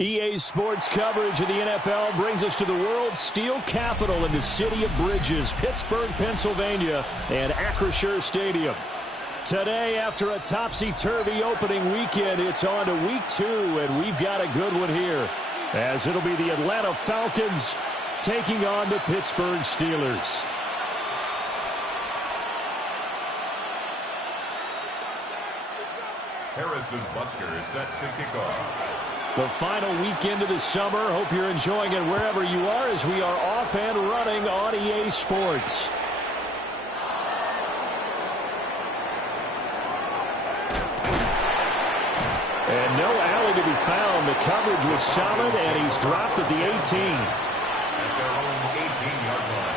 EA Sports coverage of the NFL brings us to the world's steel capital in the city of Bridges, Pittsburgh, Pennsylvania, and Acrisure Stadium. Today, after a topsy-turvy opening weekend, it's on to week 2, and we've got a good one here, as it'll be the Atlanta Falcons taking on the Pittsburgh Steelers. Harrison Butker is set to kick off. The final weekend of the summer. Hope you're enjoying it wherever you are as we are off and running on EA Sports. And no alley to be found. The coverage was solid, and he's dropped at the 18. At their own 18-yard line.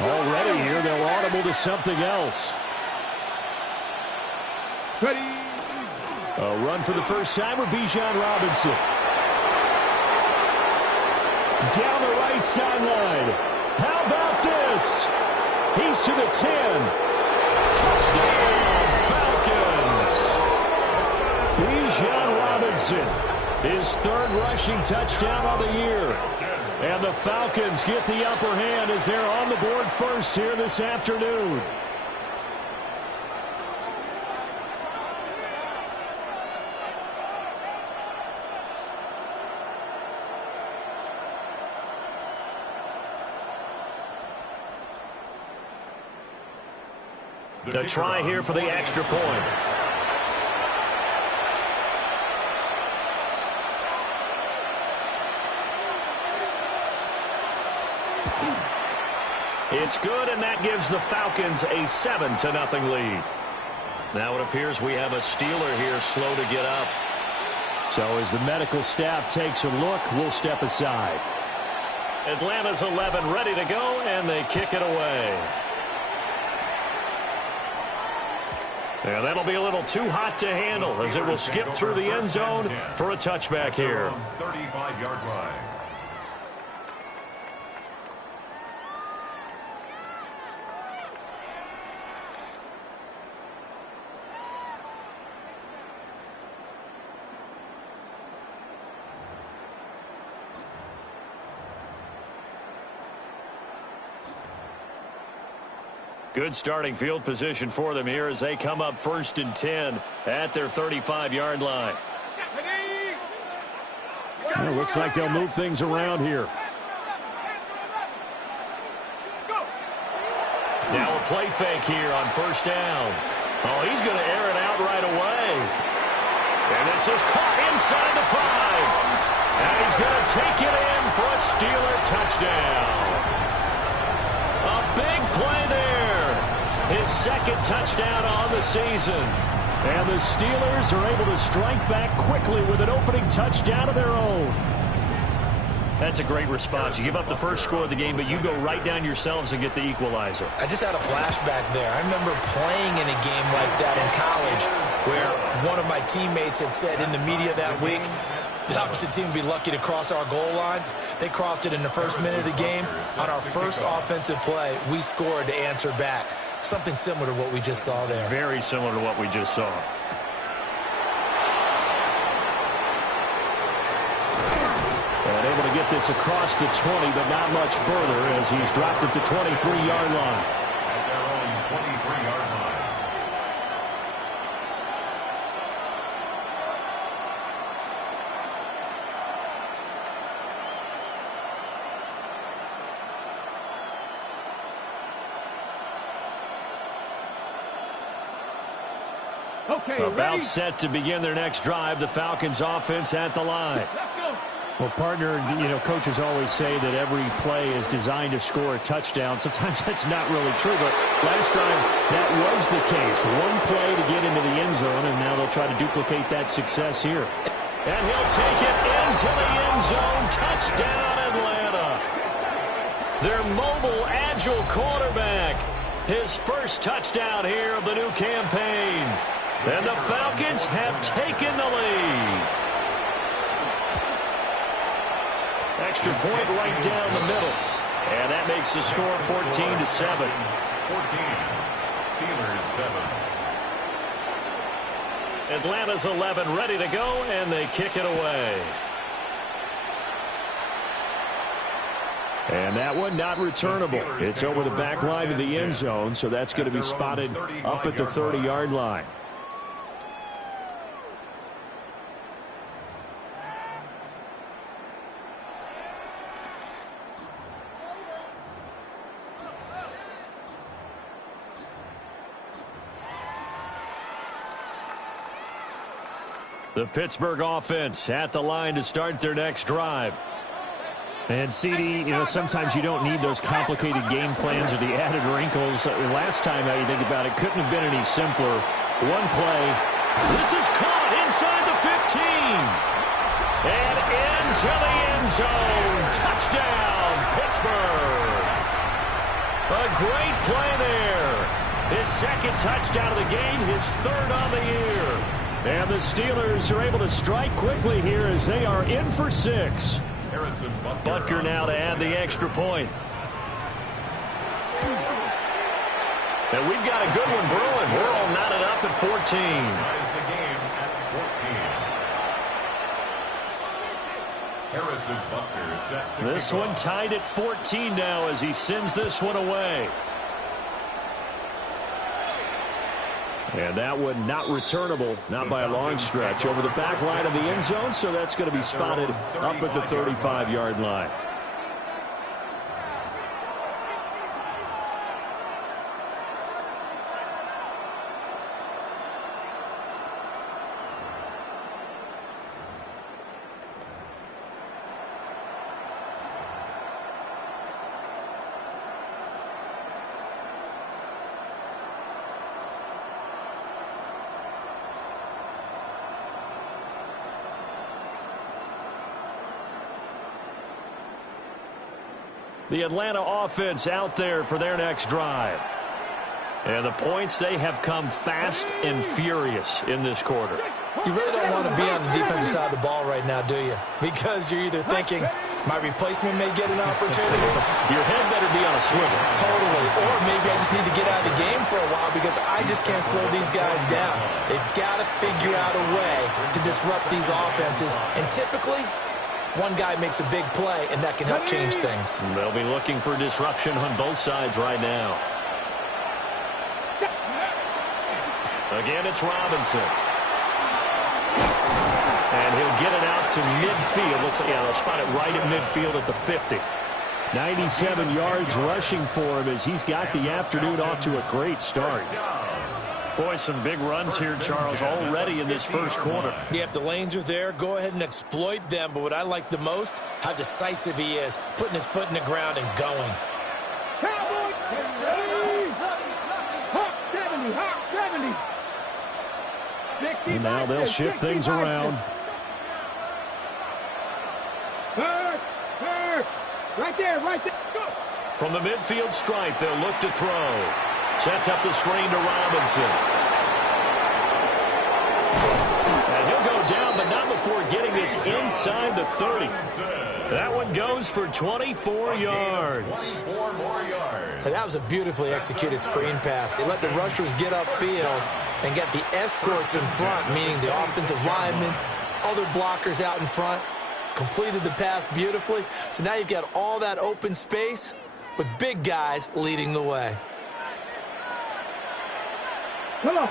Already here, they'll audible to something else. Ready. A run for the first time with Bijan Robinson. Down the right sideline. How about this? He's to the 10. Touchdown, Falcons. Bijan Robinson, his third rushing touchdown on the year. And the Falcons get the upper hand as they're on the board first here this afternoon. The try here for the extra point. It's good, and that gives the Falcons a 7-0 lead. Now it appears we have a Steeler here slow to get up. So as the medical staff takes a look, we'll step aside. Atlanta's 11 ready to go, and they kick it away. Yeah, that'll be a little too hot to handle as it will skip through the end zone for a touchback here. 35-yard line. Good starting field position for them here as they come up 1st and 10 at their 35-yard line. Well, looks like they'll move things around here. Now a play fake here on 1st down. Oh, he's going to air it out right away. And this is caught inside the 5. And he's going to take it in for a Steeler touchdown. A big play there. His second touchdown on the season. And the Steelers are able to strike back quickly with an opening touchdown of their own. That's a great response. You give up the first score of the game, but you go right down yourselves and get the equalizer. I just had a flashback there. I remember playing in a game like that in college where one of my teammates had said in the media that week, the opposite team would be lucky to cross our goal line. They crossed it in the first minute of the game. On our first offensive play, we scored to answer back. Something similar to what we just saw there. Very similar to what we just saw. And able to get this across the 20, but not much further as he's dropped it to 23-yard line. At their own 23-yard line. Okay, About set to begin their next drive. The Falcons offense at the line. Let's go. Well, partner, coaches always say that every play is designed to score a touchdown. Sometimes that's not really true, but last time that was the case. One play to get into the end zone, and now they'll try to duplicate that success here. And he'll take it into the end zone. Touchdown, Atlanta. Their mobile, agile quarterback. His first touchdown here of the new campaign. And the Falcons have taken the lead. Extra point right down the middle. And that makes the score 14-7. 14. Steelers 7. Atlanta's 11 ready to go, and they kick it away. And that one not returnable. It's over the back line of the end zone, so that's going to be spotted up at the 30-yard line. The Pittsburgh offense at the line to start their next drive. And CD, sometimes you don't need those complicated game plans or the added wrinkles. Last time, how you think about it, couldn't have been any simpler. One play. This is caught inside the 15. And into the end zone. Touchdown, Pittsburgh. A great play there. His second touchdown of the game, his third on the year. And the Steelers are able to strike quickly here as they are in for 6. Butker now to add the extra point. And we've got a good one brewing. We're all knotted up at 14. Ties the game at 14. Harrison Butker set to this one tied at 14 now as he sends this one away. And that one not returnable, not by a long stretch, over the back line of the end zone, so that's going to be spotted up at the 35-yard line. The Atlanta offense out there for their next drive. And the points, they have come fast and furious in this quarter. You really don't want to be on the defensive side of the ball right now, do you? Because you're either thinking, my replacement may get an opportunity. Your head better be on a swivel. Totally. Or maybe I just need to get out of the game for a while because I just can't slow these guys down. They've got to figure out a way to disrupt these offenses. And typically, one guy makes a big play, and that can help change things. They'll be looking for disruption on both sides right now. Again, it's Robinson. And he'll get it out to midfield. Looks like, they'll spot it right at midfield at the 50. 97 yards rushing for him as he's got the afternoon off to a great start. Boy, some big runs here, Charles, already in this first quarter. Yep, the lanes are there. Go ahead and exploit them. But what I like the most, how decisive he is, putting his foot in the ground and going. And now they'll shift things around. Right there. From the midfield stripe, they'll look to throw. Sets up the screen to Robinson. And he'll go down, but not before getting this inside the 30. That one goes for 24 yards. 24 more yards. And that was a beautifully executed screen pass. They let the rushers get upfield and get the escorts in front, meaning the offensive linemen, other blockers out in front. Completed the pass beautifully. So now you've got all that open space with big guys leading the way. Come on.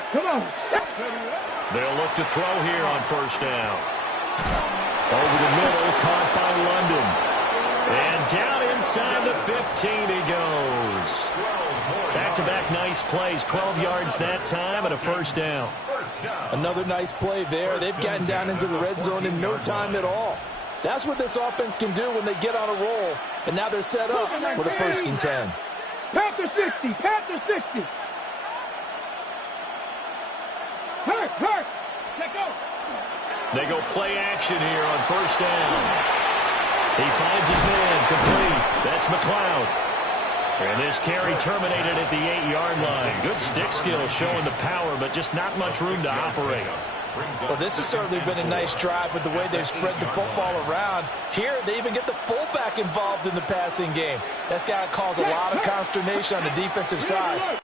They'll look to throw here on first down. Over the middle, caught by London. And down inside the 15 he goes. Back-to-back nice plays, 12 yards that time and a first down. Another nice play there. They've gotten down into the red zone in no time at all. That's what this offense can do when they get on a roll. And now they're set up with a 1st and 10. Panther 60. Panther 60. Hurt. Let go. They go play action here on 1st down. He finds his man complete. That's McLeod. And this carry terminated at the 8-yard line. Good stick skill showing the power, but just not much room to operate. Well, this has certainly been a nice drive with the way they've spread the football around. Here, they even get the fullback involved in the passing game. That's got to cause a lot of consternation on the defensive side.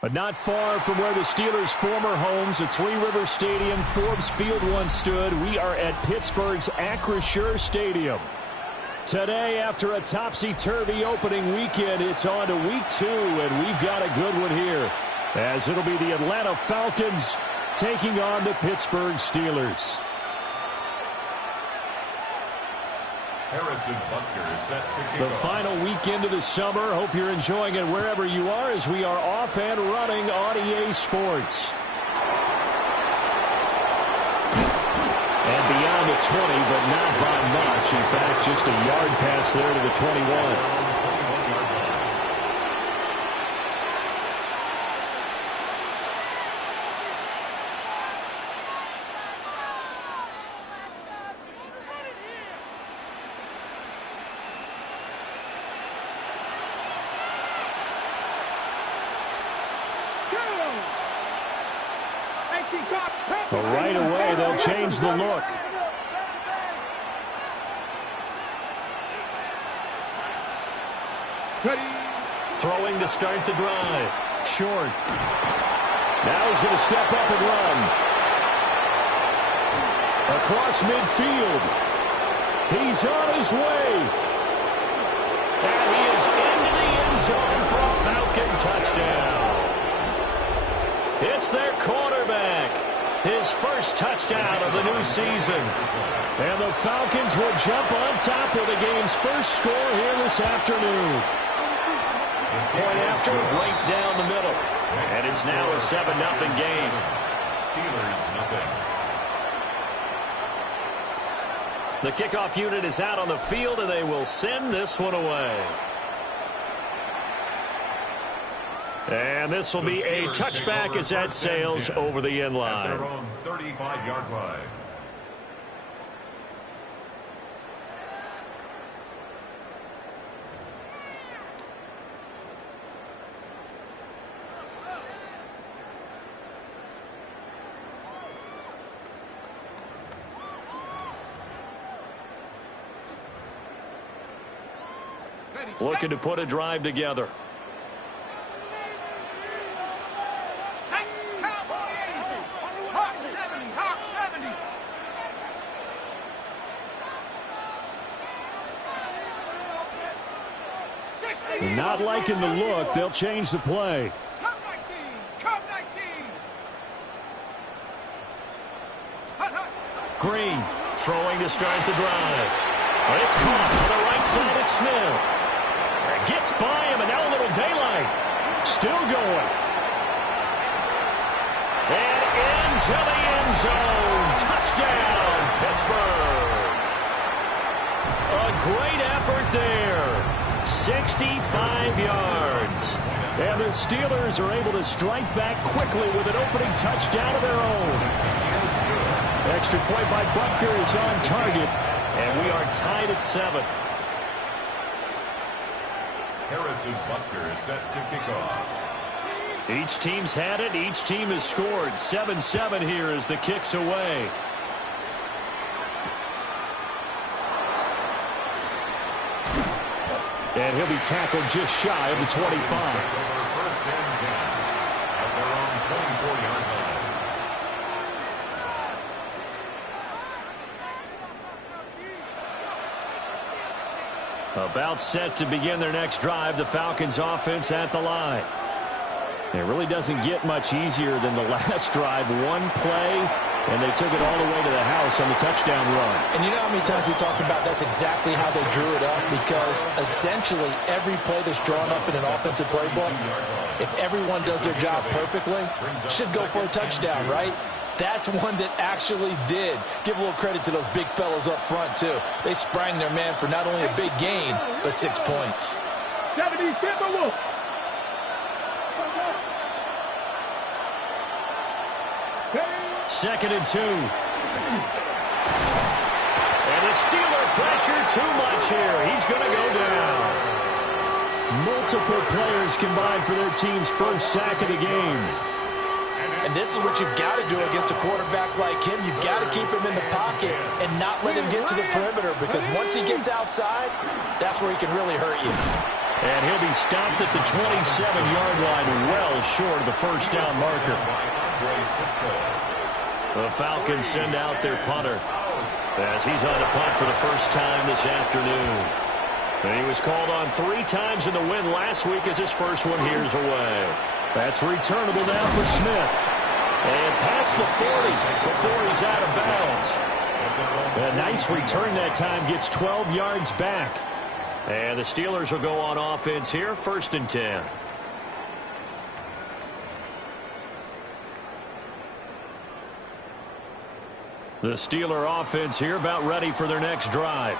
But not far from where the Steelers' former homes at Three Rivers Stadium, Forbes Field once stood, we are at Pittsburgh's Acrisure Stadium. Today, after a topsy-turvy opening weekend, it's on to week 2, and we've got a good one here, as it'll be the Atlanta Falcons taking on the Pittsburgh Steelers. Harrison Butker is set to kick The off. final weekend of the summer. Hope you're enjoying it wherever you are as we are off and running on eaSports. And beyond the 20, but not by much. In fact, just a yard pass there to the 21. But right away, they'll change the look. Throwing to start the drive. Short. Now he's going to step up and run. Across midfield. He's on his way. And he is into the end zone for a Falcon touchdown. It's their quarterback. His first touchdown of the new season. And the Falcons will jump on top of the game's first score here this afternoon. Point after, right down the middle. And it's now a 7-0 game. Steelers, nothing. The kickoff unit is out on the field, and they will send this one away. And this will be a touchback as that sails over the end line. At their own 35-yard line. looking to put a drive together. Not liking the look. They'll change the play. Green throwing to start the drive. It's caught on the right side at Smith. Gets by him, and now a little daylight. Still going. And into the end zone. Touchdown, Pittsburgh. A great effort there. 65 yards. And the Steelers are able to strike back quickly with an opening touchdown of their own. Extra point by Butker is on target. And we are tied at 7. Harrison Butker is set to kick off. Each team's had it. Each team has scored. 7-7 here as the kick's away. And he'll be tackled just shy of the 25. First and 10 at their own 24-yard line. About set to begin their next drive. The Falcons offense at the line. It really doesn't get much easier than the last drive. One play, and they took it all the way to the house on the touchdown run. And you know how many times we talked about that's exactly how they drew it up, because essentially every play that's drawn up in an offensive playbook, if everyone does their job perfectly, should go for a touchdown, right? That's one that actually did. Give a little credit to those big fellas up front, too. They sprang their man for not only a big gain, but 6 points. 70, get the look. Second and 2. And the Steeler pressure too much here. He's going to go down. Multiple players combined for their team's first sack of the game. And this is what you've got to do against a quarterback like him. You've got to keep him in the pocket and not let him get to the perimeter, because once he gets outside, that's where he can really hurt you. And he'll be stopped at the 27-yard line, well short of the first down marker. The Falcons send out their punter as he's on a punt for the first time this afternoon. And he was called on 3 times in the win last week as his first one here's away. That's returnable now for Smith. And past the 40 before he's out of bounds. A nice return that time, gets 12 yards back. And the Steelers will go on offense here, 1st and 10. The Steeler offense here about ready for their next drive.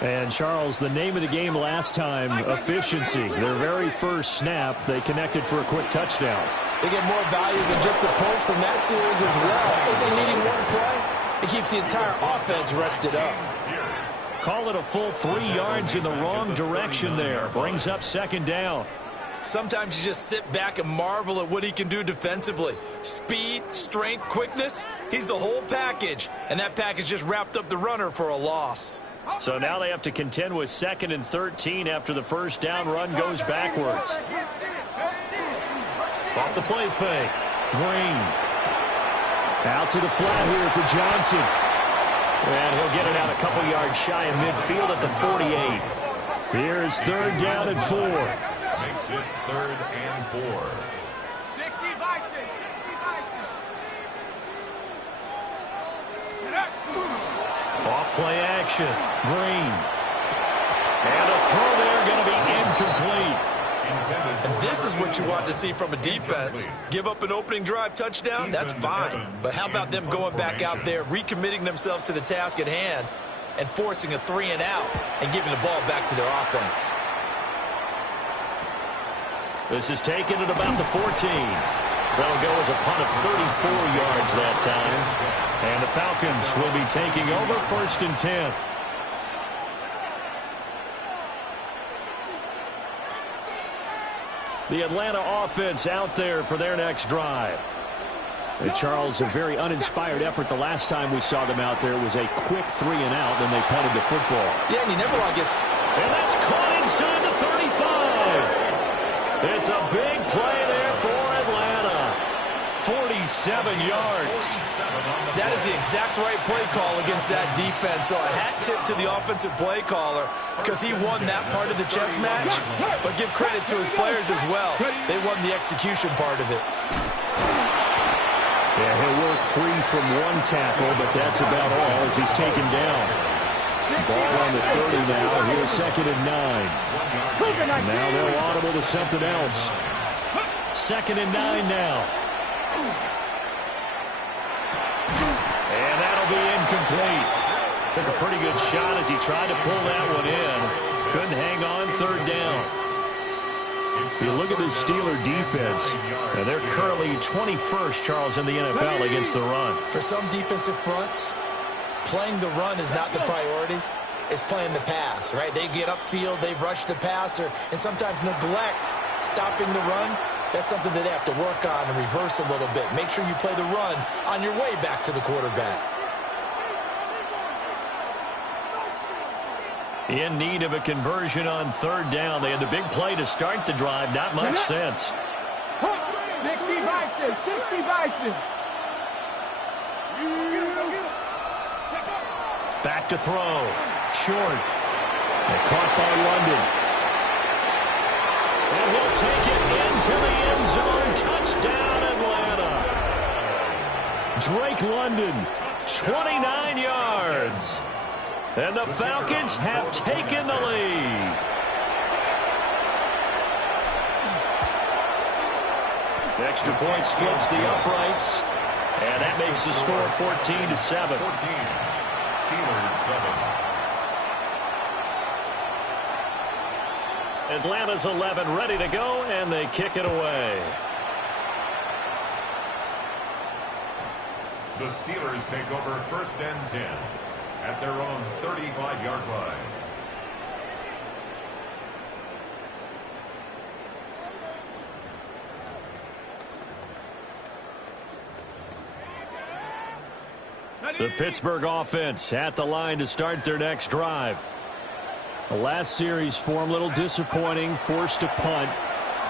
And, Charles, the name of the game last time, efficiency. Their very first snap, they connected for a quick touchdown. They get more value than just the points from that series as well. Only needing one play, it keeps the entire offense rested up. Call it a full 3 yards in the wrong direction there. Brings up 2nd down. Sometimes you just sit back and marvel at what he can do defensively. Speed, strength, quickness, he's the whole package. And that package just wrapped up the runner for a loss. So now they have to contend with 2nd and 13 after the first down run goes backwards. Off the play fake. Green. Out to the flat here for Johnson. And he'll get it out a couple yards shy of midfield at the 48. Here's 3rd down and 4. Makes it 3rd and 4. 60 by 6, 60 by 6. Off play action. Green. And a throw there going to be incomplete. And this is what you want to see from a defense. Give up an opening drive touchdown, that's fine. But how about them going back out there, recommitting themselves to the task at hand, and forcing a 3 and out and giving the ball back to their offense. This is taken at about the 14. That'll go as a punt of 34 yards that time. And the Falcons will be taking over 1st and 10. The Atlanta offense out there for their next drive. Charles, a very uninspired effort the last time we saw them out there. It was a quick 3 and out, then they punted the football. Yeah, and you never want to get... And that's caught inside the 35. It's a big play there for Atlanta. 47 yards. That is the exact right play call against that defense. So a hat tip to the offensive play caller because he won that part of the chess match. But give credit to his players as well. They won the execution part of it. Yeah, he'll work free from one tackle, but that's about all as he's taken down. Ball on the 30 now. Here's 2nd and 9. Now they'll audible to something else. 2nd and 9 now. And that'll be incomplete. Took a pretty good shot as he tried to pull that one in. Couldn't hang on 3rd down. You look at the Steeler defense. Now they're currently 21st, Charles, in the NFL against the run. For some defensive fronts, playing the run is not the priority. It's playing the pass, right? They get upfield, they rush the passer, and sometimes neglect stopping the run. That's something that they have to work on and reverse a little bit. Make sure you play the run on your way back to the quarterback. In need of a conversion on 3rd down. They had the big play to start the drive. Not much sense. 60 vices, 60 vices. Back to throw. Short. And caught by London. And he'll take it into the end zone. Touchdown, Atlanta. Drake London, 29 yards. And the Falcons have taken the lead. Extra point splits the uprights. And that makes the score 14-7. 14. Steelers 7. Atlanta's 11 ready to go, and they kick it away. The Steelers take over 1st and 10 at their own 35-yard line. The Pittsburgh offense at the line to start their next drive. The last series for them, a little disappointing, forced to punt.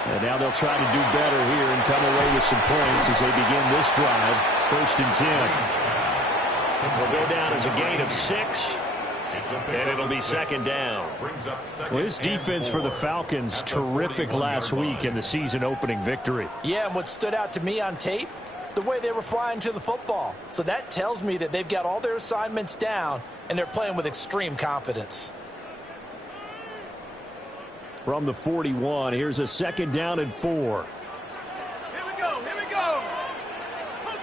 And now they'll try to do better here and come away with some points as they begin this drive. 1st and 10. Will go down as a gain of 6. And it'll be 2nd down. Well, this defense for the Falcons, terrific last week in the season-opening victory. Yeah, and what stood out to me on tape, the way they were flying to the football. So that tells me that they've got all their assignments down, and they're playing with extreme confidence. From the 41, here's a 2nd down and 4. Here we go, here we go. Hurt.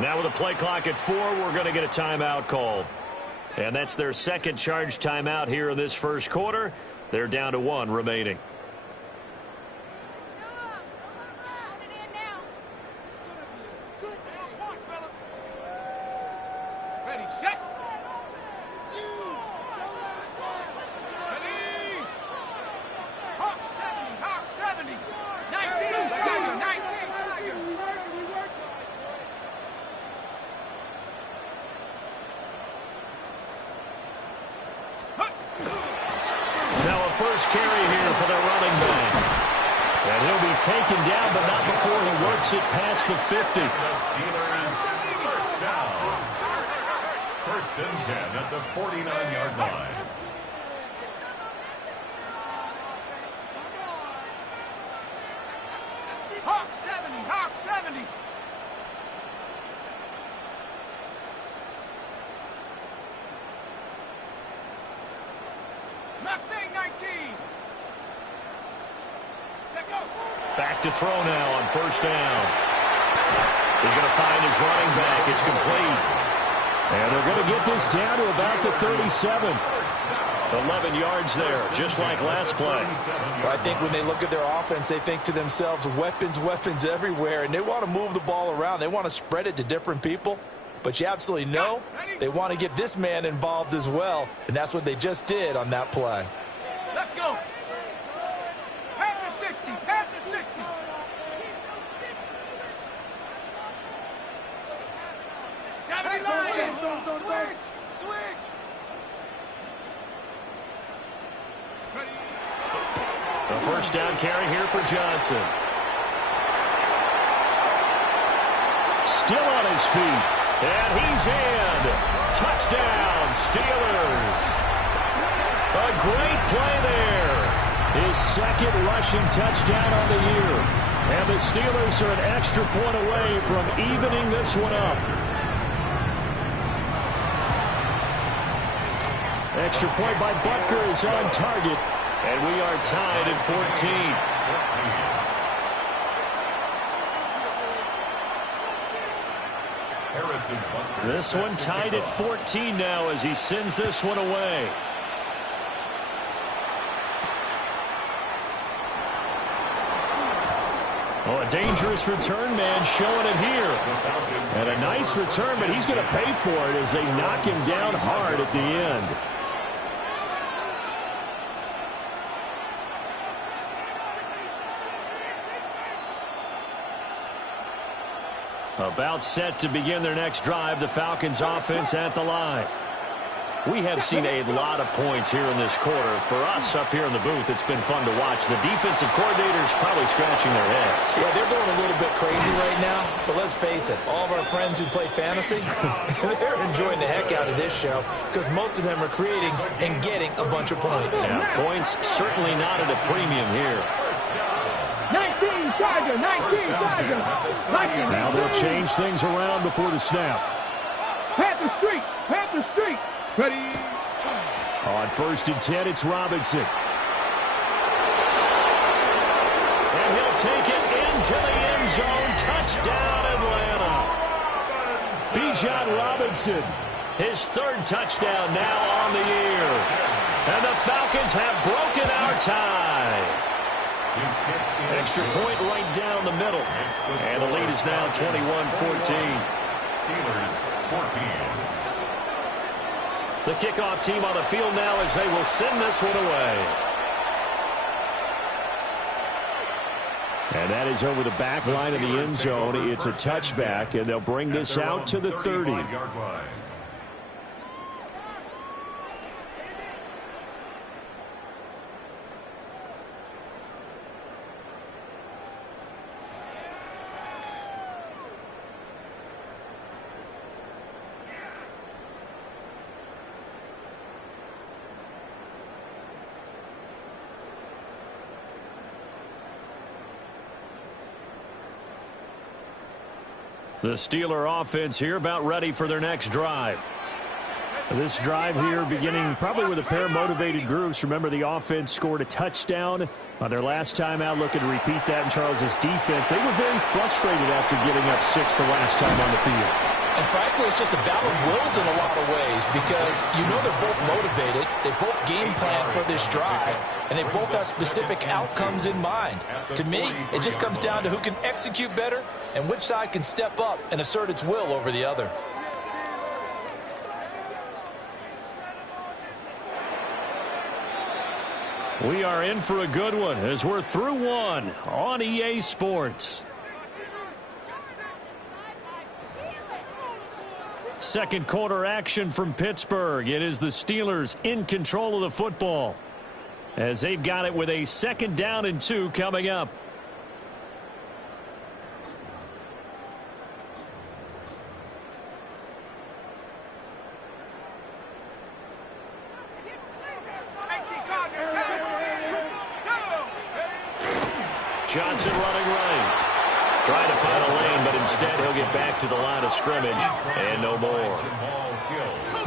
Now with a play clock at 4, we're going to get a timeout called. And that's their 2nd charge timeout here in this 1st quarter. They're down to 1 remaining. Ready, set. Ready. Hawk 70. 19, Tiger, 19, Tiger. Now a first carry here for their running back. And he'll be taken down, but not before he works it past the 50. The Steelers 1st down. 1st and 10 at the 49-yard line. Hawk 70. Mustang 19. Set go. Back to throw now on 1st down. He's going to find his running back. It's complete. And they're going to get this down to about the 37. 11 yards there, just like last play. Well, I think when they look at their offense, they think to themselves, weapons everywhere, and they want to move the ball around. They want to spread it to different people. but you absolutely know they want to get this man involved as well, and that's what they just did on that play. Let's go. Panther 60. Panther 60. Switch. A first down carry here for Johnson. Still on his feet. And he's in. Touchdown, Steelers. A great play there. His second rushing touchdown on the year. And the Steelers are an extra point away from evening this one up. Extra point by Butker is on target. And we are tied at 14. This one tied at 14 now as he sends this one away. Oh, a dangerous return man showing it here. And a nice return, but he's going to pay for it as they knock him down hard at the end. About set to begin their next drive, the Falcons offense at the line. We have seen a lot of points here in this quarter. For us up here in the booth, it's been fun to watch. The defensive coordinators probably scratching their heads. Yeah, they're going a little bit crazy right now, but let's face it, all of our friends who play fantasy, they're enjoying the heck out of this show because most of them are creating and getting a bunch of points. Yeah, points certainly not at a premium here. 19 Charger. Now they'll change things around before the snap. Panther Street. Ready. On 1st and 10, it's Robinson. And he'll take it into the end zone. Touchdown, Atlanta. Bijan Robinson, his third touchdown now on the year. And the Falcons have broken our tie. Extra point right down the middle. And the lead is now 21-14. Steelers 14. The kickoff team on the field now as they will send this one away. And that is over the back line of the end zone. It's a touchback, and they'll bring this out to the 30. The Steeler offense here about ready for their next drive. This drive here beginning probably with a pair of motivated groups. Remember, the offense scored a touchdown on their last time out, looking to repeat that in Charles's defense. They were very frustrated after giving up 6 the last time on the field. And frankly, it's just a battle of wills in a lot of ways because you know they're both motivated, they both game plan for this drive, and they both have specific outcomes in mind. To me, it just comes down to who can execute better and which side can step up and assert its will over the other. We are in for a good one as we're through one on EA Sports. Second quarter action from Pittsburgh. It is the Steelers in control of the football as they've got it with a 2nd down and 2 coming up. Johnson running right. Trying to find a lane, but instead he'll get back to the line of scrimmage and no more.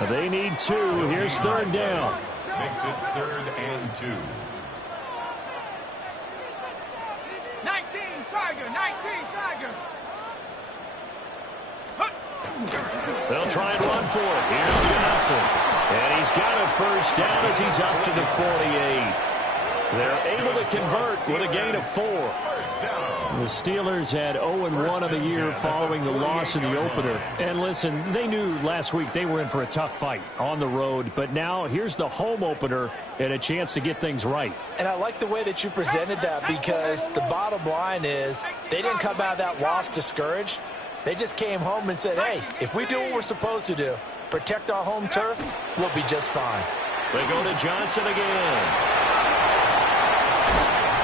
They need 2. Here's 3rd down. Makes it 3rd and 2. 19 Tiger. They'll try and run for it. Here's Johnson. And he's got a 1st down as he's up to the 48. They're able to convert with a gain of 4. The Steelers had 0-1 of the year following the loss in the opener. And listen, they knew last week they were in for a tough fight on the road. But now here's the home opener and a chance to get things right. And I like the way that you presented that, because the bottom line is they didn't come out of that loss discouraged. They just came home and said, hey, if we do what we're supposed to do, protect our home turf, we'll be just fine. They go to Johnson again.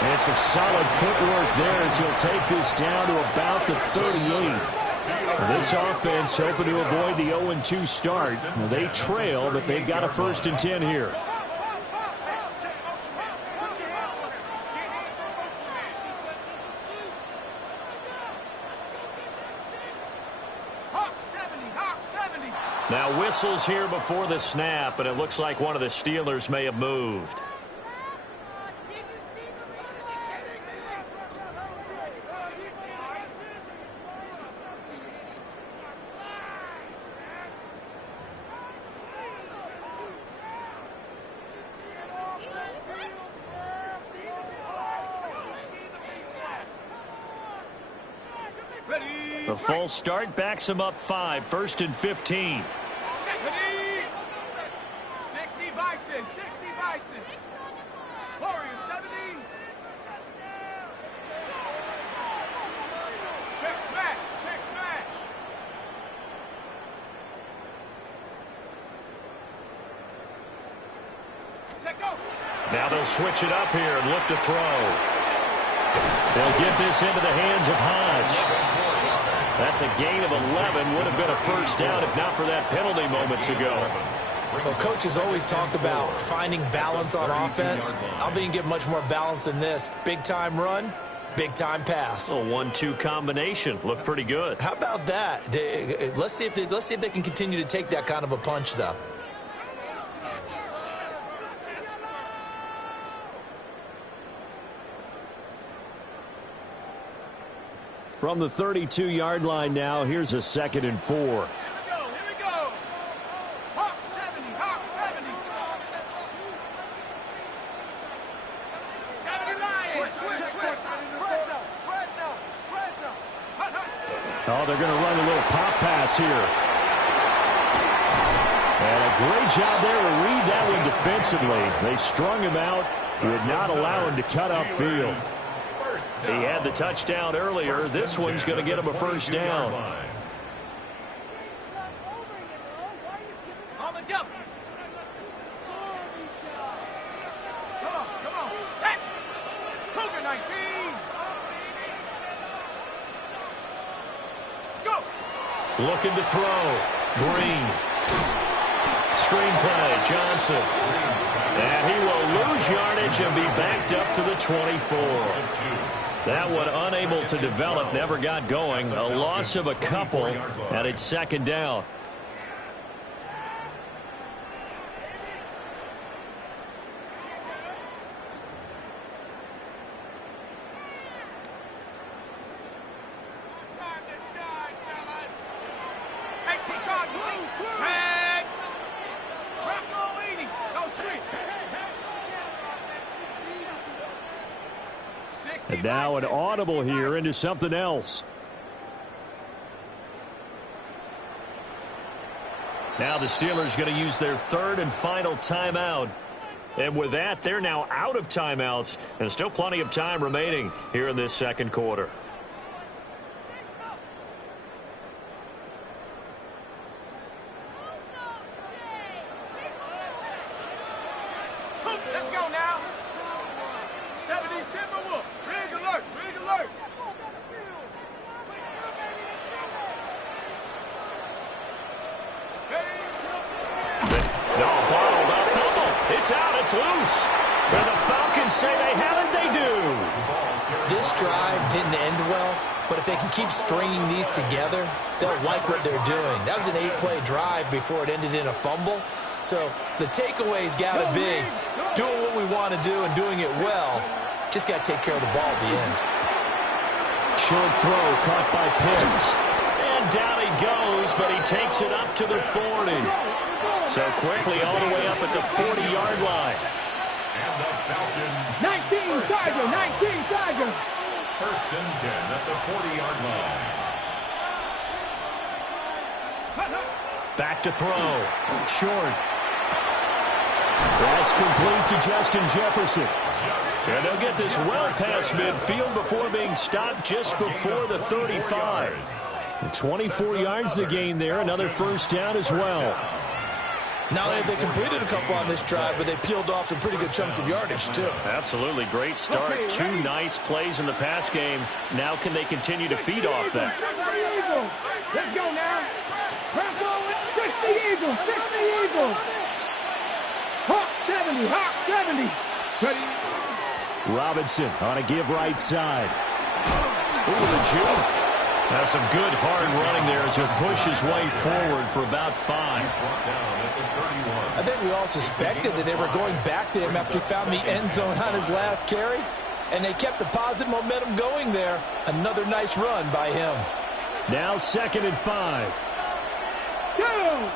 And some solid footwork there as he'll take this down to about the 38. This offense hoping to avoid the 0-2 start. They trail, but they've got a 1st and 10 here. Now whistles here before the snap, and it looks like one of the Steelers may have moved. The full start backs him up 5, 1st and 15. 60 Bison, 60 Bison. Warrior 70. Check smash, check smash. Check go. Now they'll switch it up here and look to throw. They'll get this into the hands of Hodge. That's a gain of 11. Would have been a 1st down if not for that penalty moments ago. Well, coaches always talk about finding balance on offense. I don't think you get much more balance than this. Big-time run, big-time pass. A 1-2 combination. Looked pretty good. How about that? Let's see if they can continue to take that kind of a punch, though. From the 32-yard line now, here's a 2nd and 4. Here we go. Hawk 70, Hawk 70. 70 Lions. Oh, they're going to run a little pop pass here. And a great job there to read that one defensively. They strung him out, would not allow him to cut upfield. He had the touchdown earlier. This one's going to get him a 1st down. On the double. Come on. Set. Cougar 19. Let's go. Looking to throw. Green. Screenplay. Johnson. And he will lose yardage and be backed up to the 24. That one unable to develop, never got going. A loss of a couple, and it's 2nd down. And now an audible here into something else. Now the Steelers going to use their 3rd and final timeout. And with that, they're now out of timeouts. And still plenty of time remaining here in this 2nd quarter. Let's go now. 70 Timberwolf. Rig alert. No, bottled up. Fumble. It's out. It's loose. And the Falcons say they haven't. They do. This drive didn't end well, but if they can keep stringing these together, they'll like what they're doing. That was an 8-play drive before it ended in a fumble. So the takeaway's got to be doing what we want to do and doing it well. Just got to take care of the ball at the end. Short throw caught by Pitts. And down he goes, but he takes it up to the 40. So quickly all the way up at the 40-yard line. And the Falcons. 19 Charger, 19 Charger. First and 10 at the 40-yard line. Back to throw. Short. That's complete to Justin Jefferson. And they'll get this well past midfield before being stopped just before the 35. 24 yards to gain there. Another first down as well. Not only have they completed a couple on this drive, but they peeled off some pretty good chunks of yardage, too. Absolutely. Great start. Okay, Two nice plays in the pass game. Now can they continue to feed off that? Let's go now. Run forward. 60 Eagles. 60 Eagles. Hawk 70. Hawk 70. Ready. Robinson on a give right side. Ooh, the juke. That's some good hard running there as he'll push his way forward for about 5. I think we all suspected that they were going back to him after he found the end zone on his last carry, and they kept the positive momentum going there. Another nice run by him. Now 2nd and 5. Go.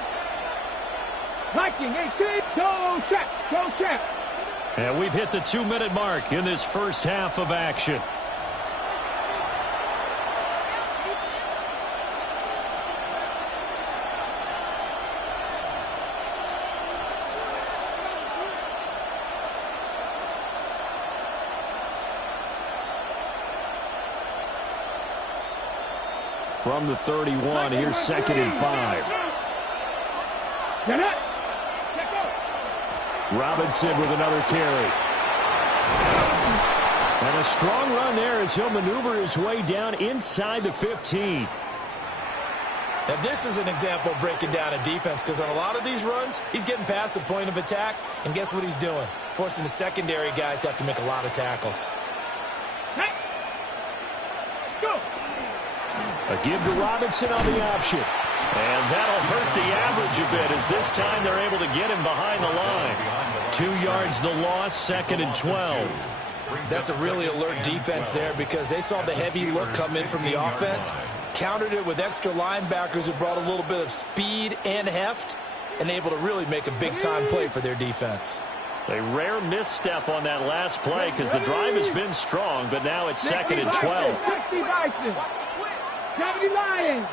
Viking 18. Go check. Go check. And we've hit the 2-minute mark in this first half of action. From the 31, here's 2nd and 5. Robinson with another carry. And a strong run there as he'll maneuver his way down inside the 15. Now, this is an example of breaking down a defense, because on a lot of these runs, he's getting past the point of attack, and guess what he's doing? Forcing the secondary guys to have to make a lot of tackles. A give to Robinson on the option. And that'll hurt the average a bit as this time they're able to get him behind the line. 2 yards the loss, 2nd and 12. That's a really alert defense there because they saw the heavy look come in from the offense, countered it with extra linebackers who brought a little bit of speed and heft, and able to really make a big-time play for their defense. A rare misstep on that last play because the drive has been strong, but now it's 2nd and 12. 60 Bison. 70 Lions.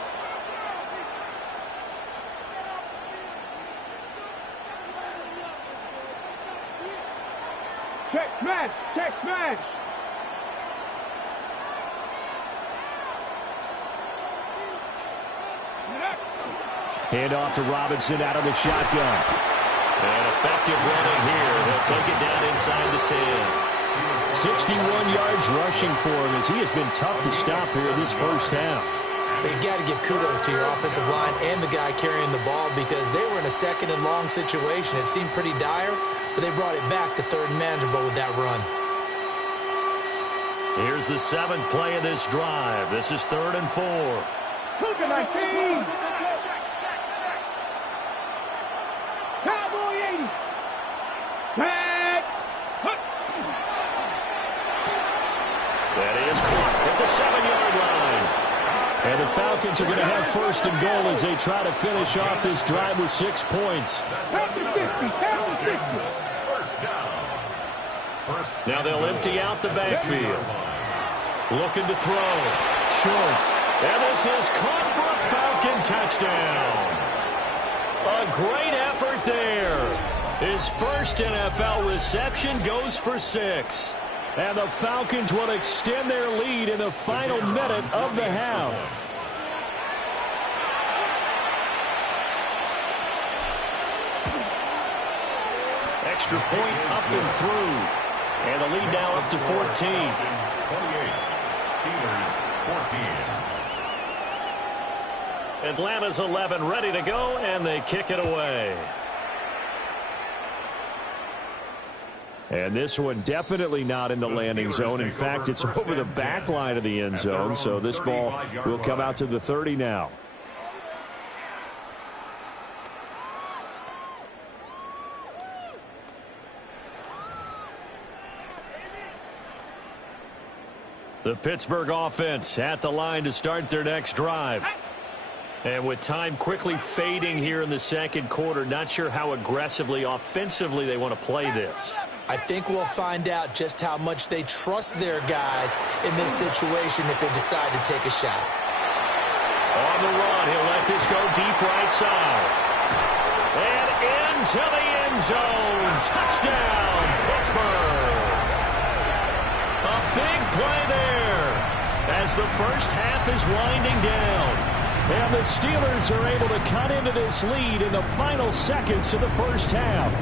Check smash. Check smash. Hand off to Robinson out of the shotgun. And effective running here. They'll take it down inside the 10. 61 yards rushing for him as he has been tough to stop here in this first half. You got to give kudos to your offensive line and the guy carrying the ball because they were in a 2nd and long situation. It seemed pretty dire, but they brought it back to 3rd and manageable with that run. Here's the 7th play of this drive. This is 3rd and 4. Cougar 19. Cowboy 80. Tag. That is caught at the 7-yard line. And the Falcons are going to have 1st and goal as they try to finish off this drive with 6 points. Now they'll empty out the backfield. Looking to throw. Short. And this is caught for a Falcon touchdown. A great effort there. His first NFL reception goes for 6. And the Falcons will extend their lead in the final minute of the half. Extra point up and through. And the lead now up to 14. 28. Steelers 14. Atlanta's 11 ready to go, and they kick it away. And this one definitely not in the landing zone. In fact, it's over the back line of the end zone, so this ball will come out to the 30 now. The Pittsburgh offense at the line to start their next drive. And with time quickly fading here in the second quarter, not sure how aggressively, offensively they want to play this. I think we'll find out just how much they trust their guys in this situation if they decide to take a shot. On the run, he'll let this go deep right side. And into the end zone. Touchdown, Pittsburgh. A big play there as the first half is winding down. And the Steelers are able to cut into this lead in the final seconds of the first half.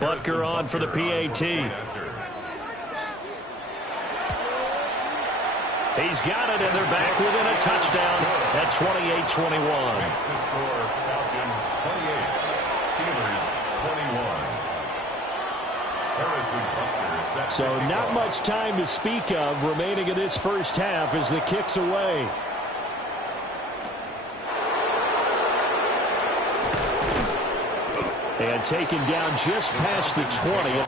Butker on for the PAT. He's got it, and they're back within a touchdown at 28-21. Makes the score Falcons 28, Steelers 21. Harrison Butker set So to not kick much time to speak of remaining in this first half as the kick's away. And taken down just past the 20.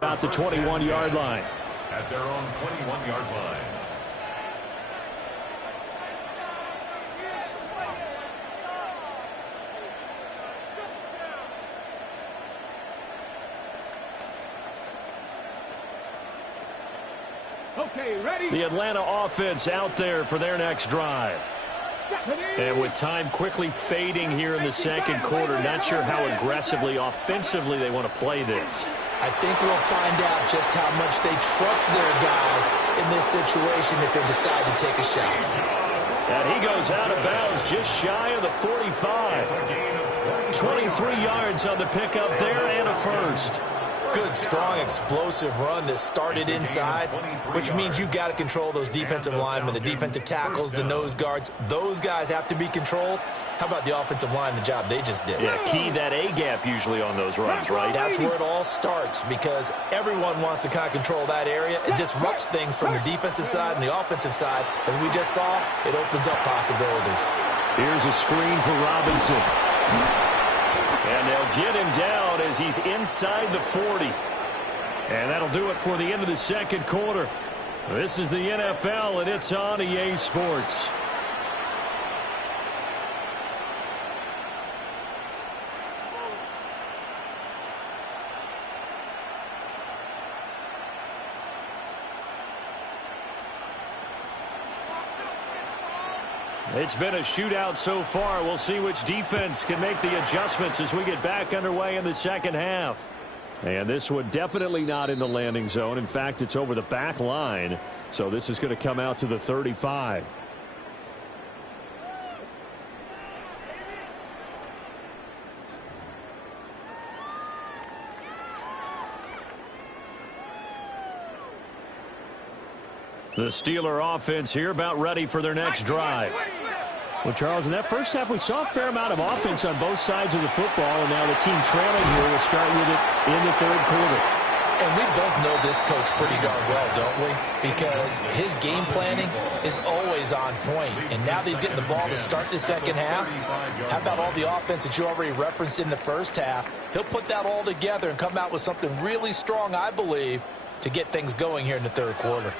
About the 21-yard line. at their own 21-yard line. Okay, ready? The Atlanta offense out there for their next drive. And with time quickly fading here in the second quarter, not sure how aggressively, offensively they want to play this. I think we'll find out just how much they trust their guys in this situation if they decide to take a shot. And he goes out of bounds just shy of the 45. 23 yards on the pickup there and a first. Good, strong, explosive run that started inside, which means you've got to control those defensive linemen, the defensive tackles, the nose guards. Those guys have to be controlled. How about the offensive line, the job they just did? Yeah, key that A-gap usually on those runs, right? That's where it all starts because everyone wants to kind of control that area. It disrupts things from the defensive side and the offensive side. As we just saw, it opens up possibilities. Here's a screen for Robinson. And they'll get him down as he's inside the 40. And that'll do it for the end of the second quarter. This is the NFL, and it's on eaSports. It's been a shootout so far. We'll see which defense can make the adjustments as we get back underway in the second half. And this one definitely not in the landing zone. In fact, it's over the back line. So this is going to come out to the 35. The Steeler offense here about ready for their next drive. Well, Charles, in that first half, we saw a fair amount of offense on both sides of the football, and now the team trailing here will start with it in the third quarter. And we both know this coach pretty darn well, don't we? Because his game planning is always on point. And now that he's getting the ball to start the second half, how about all the offense that you already referenced in the first half? He'll put that all together and come out with something really strong, I believe, to get things going here in the third quarter.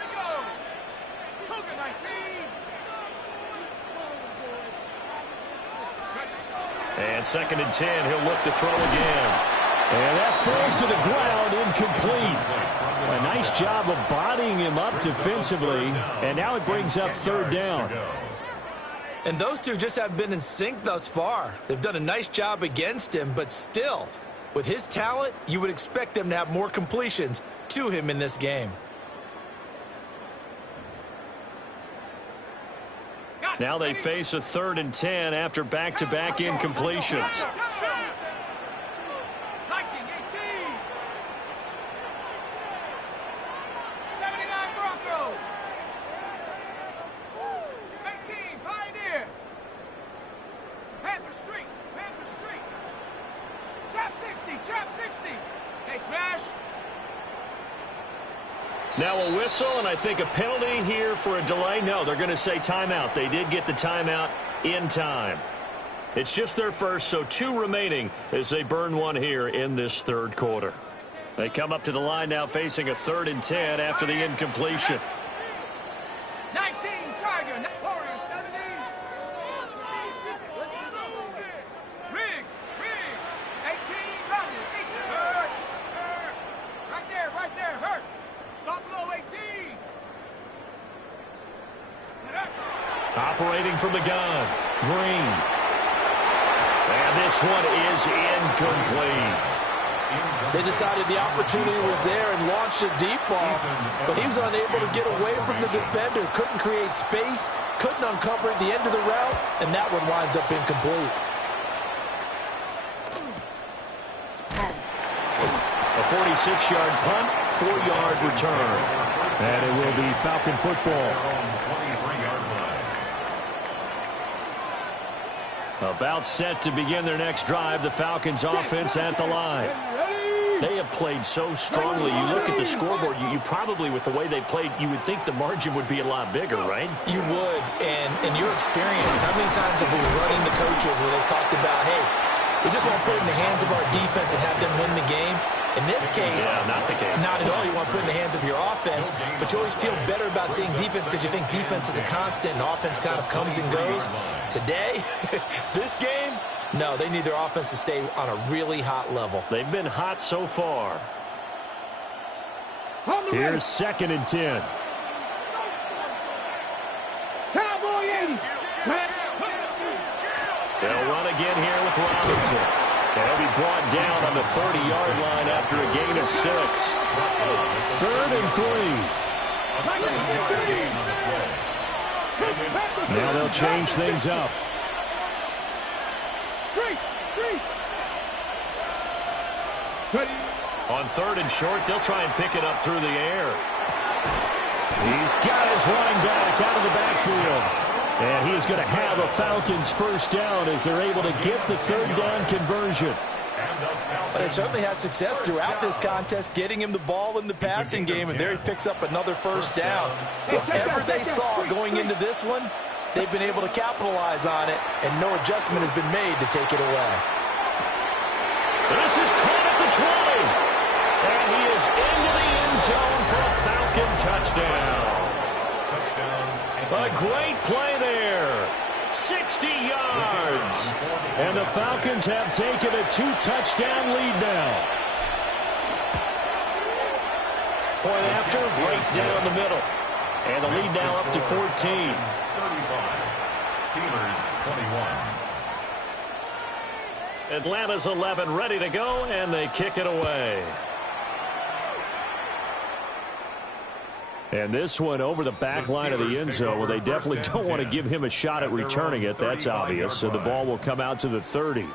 And 2nd and 10, he'll look to throw again. And that falls to the ground, incomplete. A nice job of bodying him up defensively, and now it brings up third down. And those two just haven't been in sync thus far. They've done a nice job against him, but still, with his talent, you would expect them to have more completions to him in this game. Now they face a 3rd and 10 after back-to-back incompletions. Now a whistle, and I think a penalty here for a delay. No, they're going to say timeout. They did get the timeout in time. It's just their first, so 2 remaining as they burn one here in this third quarter. They come up to the line now facing a 3rd and 10 after the incompletion. 19, Tiger, Warriors, 17. Riggs, 18, Rodney, 18, Hurt. Right there, Hurt. Buffalo, 18. Operating from the gun, Green. And this one is incomplete. They decided the opportunity was there and launched a deep ball, but he was unable to get away from the defender, couldn't create space, couldn't uncover at the end of the route, and that one winds up incomplete. A 46-yard punt, 4-yard return. And it will be Falcon football. About set to begin their next drive, the Falcons offense at the line. They have played so strongly. You look at the scoreboard, you probably, with the way they played, you would think the margin would be a lot bigger, right? You would, and in your experience, how many times have we run into coaches where they've talked about, hey, we just want to put it in the hands of our defense and have them win the game? In this case, not the case. Not at all. You want to put it in the hands of your offense, but you always feel better about seeing defense because you think defense is a constant and offense kind of comes and goes. Today, this game, no, they need their offense to stay on a really hot level. They've been hot so far. Here's 2nd and 10. Cowboy 80. They'll run again here with Robinson. And he'll be brought down on the 30-yard line after a gain of 6. 3rd and 3. Now they'll change things up. On 3rd and short, they'll try and pick it up through the air. He's got his running back out of the backfield. And he's going to have a Falcons first down as they're able to get the 3rd down conversion. But they certainly had success throughout this contest, getting him the ball in the passing game, and there he picks up another first down. Whatever they saw going into this one, they've been able to capitalize on it, and no adjustment has been made to take it away. This is caught at the 20. And he is into the end zone for a Falcon touchdown. A great play there. 60 yards. And the Falcons have taken a 2-touchdown lead now. Point after, right down the middle. And the lead now up to 14. 35. Steelers 21. Atlanta's 11 ready to go, and they kick it away. And this one over the back line of the end zone. Well, they definitely don't want to give him a shot at returning it. That's obvious. So the ball will come out to the 30.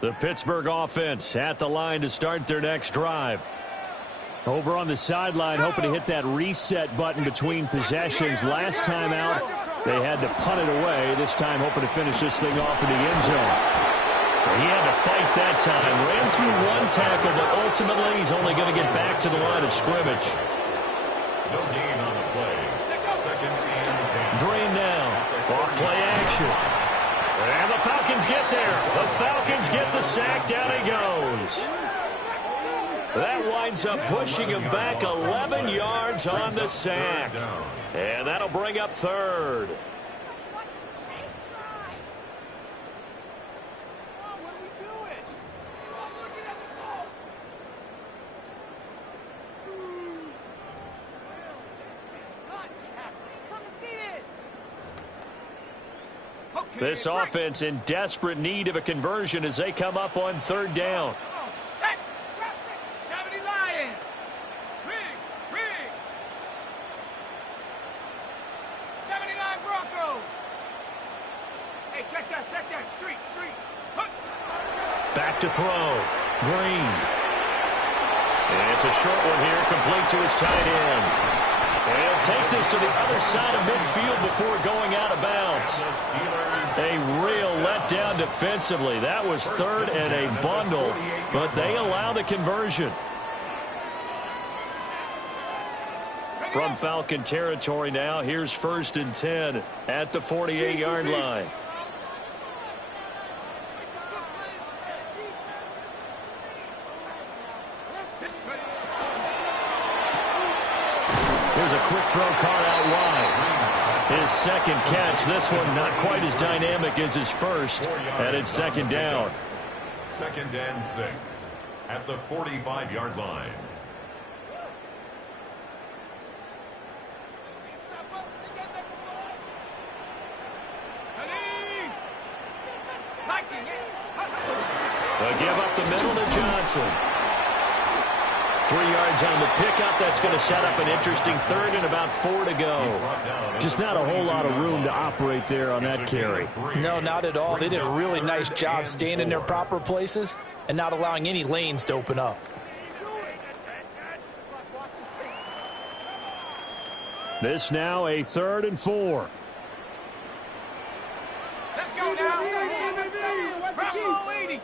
The Pittsburgh offense at the line to start their next drive. Over on the sideline, hoping to hit that reset button between possessions. Last time out, they had to punt it away. This time, hoping to finish this thing off in the end zone. He had to fight that time. Ran through one tackle, but ultimately, he's only going to get back to the line of scrimmage. No gain on the play. 2nd and 10. Drain now. Off play action. And the Falcons get there. The Falcons get the sack. Down he goes. That winds up pushing him back 11 yards on the sack. And that'll bring up 3rd. This offense in desperate need of a conversion as they come up on 3rd down. Check that, street. Back to throw. Green. And it's a short one here, complete to his tight end. And he'll take this to the other side of midfield before going out of bounds. A real letdown defensively. That was third and a bundle, but they allow the conversion. From Falcon territory now, here's 1st and 10 at the 48-yard line. Here's a quick throw caught out wide. His second catch. This one not quite as dynamic as his first. And it's 2nd down. 2nd and 6 at the 45-yard line. They'll give up the middle to Johnson. 3 yards on the pickup. That's going to set up an interesting 3rd and about 4 to go. Just not a whole lot of room to operate there on that carry. No, not at all. They did a really nice job staying in their proper places and not allowing any lanes to open up. This now a 3rd and 4. Let's go now. Bravo, 80.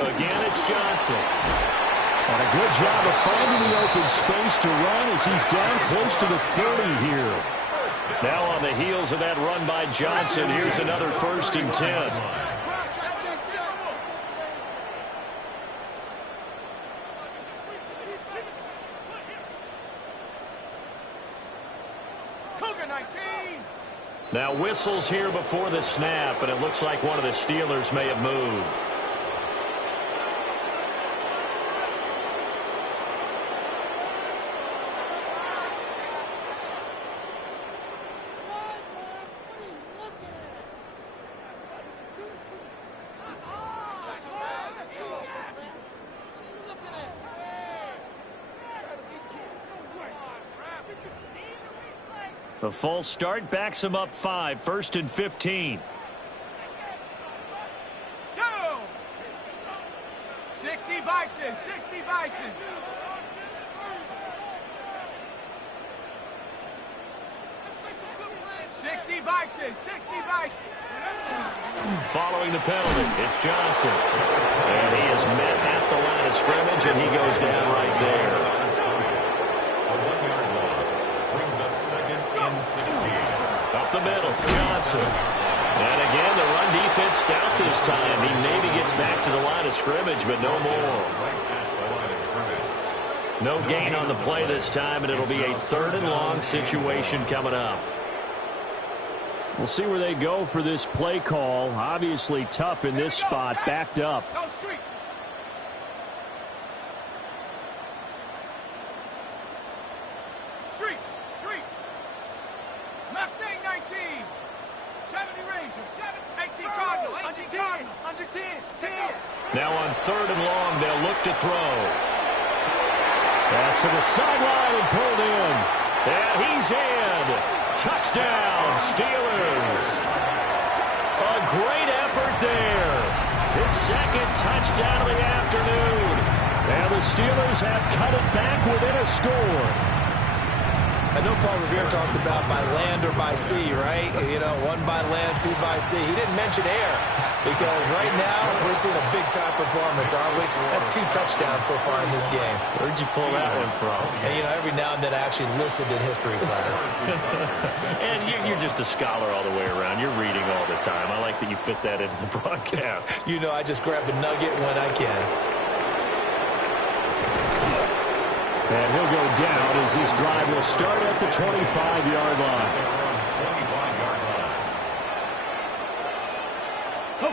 Again, it's Johnson. And a good job of finding the open space to run as he's down close to the 30 here. Now on the heels of that run by Johnson, here's another 1st and 10. Now whistles here before the snap, and it looks like one of the Steelers may have moved. The false start backs him up 5, 1st and 15. 60 Bison, 60 Bison. Following the penalty, it's Johnson. And he is met at the line of scrimmage, and he goes down right there. A 1-yard loss brings up 2nd and 16. Up the middle, Johnson. And again, the run defense stout this time. He maybe gets back to the line of scrimmage, but no more. No gain on the play this time, and it'll be a 3rd and long situation coming up. We'll see where they go for this play call. Obviously tough in this spot, backed up. Street. Mustang 19. 70 Ranger, 18 Cardinal, 18 Cardinal, under 10, 10. Now on 3rd and long, they'll look to throw. Pass to the sideline and pulled in. And he's in. Touchdown, Steelers. A great effort there. His 2nd touchdown of the afternoon. And the Steelers have cut it back within a score. I know Paul Revere talked about by land or by sea, right? You know, 1 by land, 2 by sea. He didn't mention air because right now we're seeing a big-time performance, aren't we? That's 2 touchdowns so far in this game. Where'd you pull that one from? And, you know, every now and then I actually listened in history class. And you're just a scholar all the way around. You're reading all the time. I like that you fit that into the broadcast. You know, I just grab a nugget when I can. And he'll go down as this drive will start at the 25-yard line.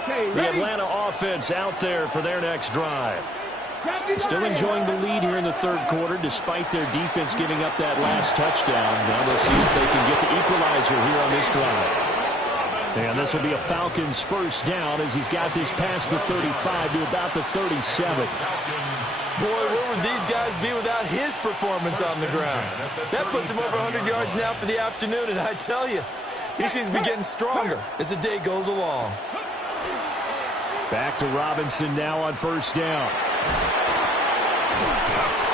Okay, The ready? Atlanta offense out there for their next drive. Still enjoying the lead here in the 3rd quarter despite their defense giving up that last touchdown. Now they'll see if they can get the equalizer here on this drive. And this will be a Falcons 1st down as he's got this past the 35 to about the 37. Boy, where would these guys be without his performance on the ground? That puts him over 100 yards now for the afternoon, and I tell you, He seems to be getting stronger as the day goes along. Back to Robinson now on first down.